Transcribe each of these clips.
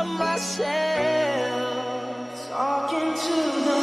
of myself, talking to the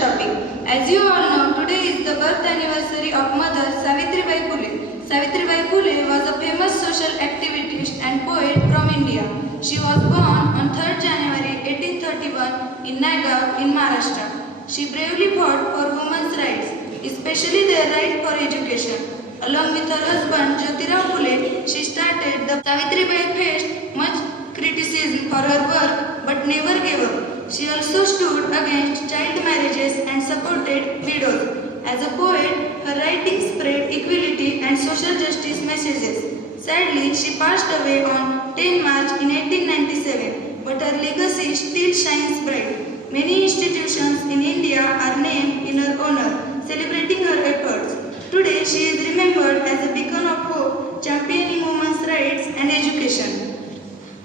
topic. As you all know, today is the birth anniversary of Mother Savitribai Phule. Savitribai Phule was a famous social activist and poet from India. She was born on 3rd January 1831 in Nagav in Maharashtra. She bravely fought for women's rights, especially their right for education. Along with her husband Jyotirao Phule, she started the Savitribai faced much criticism for her work but never gave up. She also stood against child marriages and supported widows. As a poet, her writings spread equality and social justice messages. Sadly, she passed away on 10 March in 1897, but her legacy still shines bright. Many institutions in India are named in her honor, celebrating her efforts. Today, she is remembered as a beacon of hope, championing women's rights and education.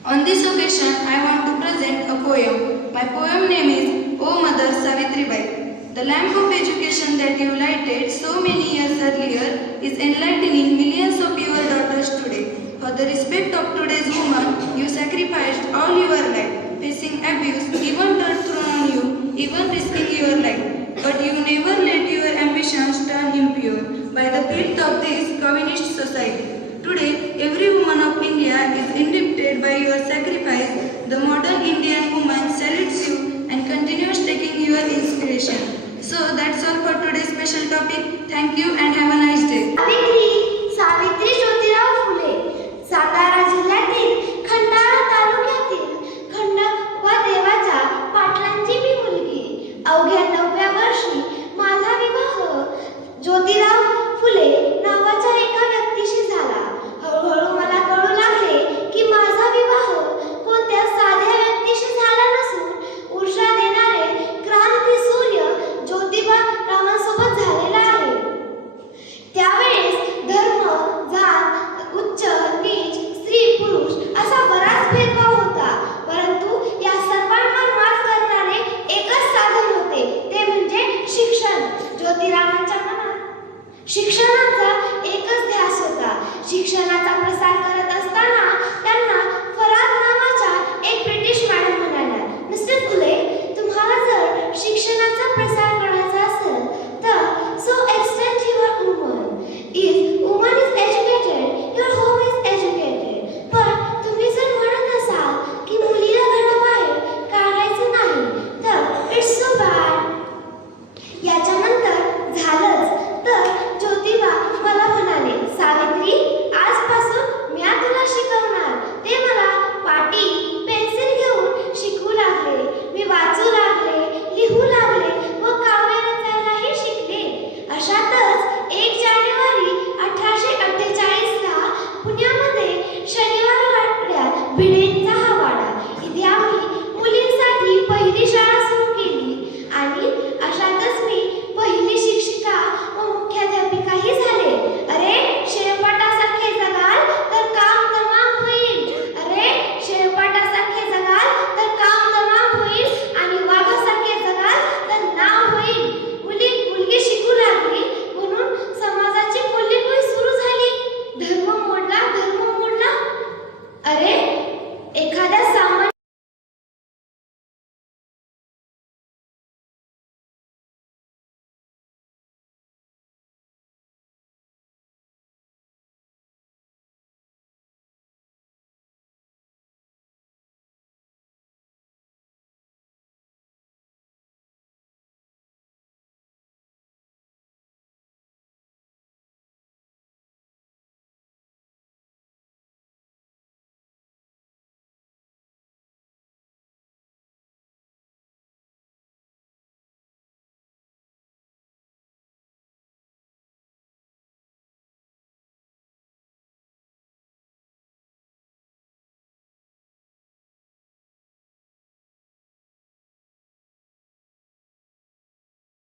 On this occasion, I want to present a poem. My poem name is O Mother Savitribai. The lamp of education that you lighted so many years earlier is enlightening millions of your daughters today. For the respect of today's woman, you sacrificed all your life, facing abuse, even dirt thrown on you, even risking your life. But you never let your ambitions turn impure by the filth of this communist society. Today, every woman of India is indebted by your sacrifice. The modern Indian woman salutes you and continues taking your inspiration. So that's all for today's special topic. Thank you and have a nice day. Savitri Jyotirao Phule Satara जिल्ह्यातील खंडाळा तालुक्यातील खंडोबा देवाच्या पाटलांची मी मुलगी. अवघ्या 9व्या वर्षी माझा विवाह ज्योतिराव फुले नावाच्या एका व्यक्तीशी झाला. हळूहळू मला कळू लागले की माझा विवाह कोणत्या साध्या व्यक्तीशी झाला नसून ऊर्जा देणारे क्रांती सूर्य ज्योतिबा रावांसोबत झालेला आहे. त्यावेळेस धर्म, जात, उच्च, नीच, स्त्री, पुरुष असा बराच भेदभाव होता. परंतु या सर्वांवर मात करणारे एकच साधन होते, ते म्हणजे शिक्षण. ज्योतिरावांच्या मनात शिक्षणाचा एकच ध्यास होता. शिक्षणाचा प्रसार करत असताना त्यांना फराद नावाच्या एक ब्रिटिश मॅडम म्हणाल्या, मिस्टर फुले, तुम्हाला जर शिक्षणाचा प्रसार करायचा असेल तर so extend your woman. If woman is educated, your home is educated. पण तुम्ही जर म्हणत असाल की मुलीला घराबाहेर काढायचं नाही तर इट्स सो बॅड. याच्यानंतर झालंच तर ज्योतिबा मला म्हणाले, सावित्री, आजपासून मी तुला शिकवणार. ते मला पाटी पेन्सिल घेऊन शिकवू लागले. मी वाचू लागले, लिहू लागले व काव्य रचायलाही शिकले. अशातच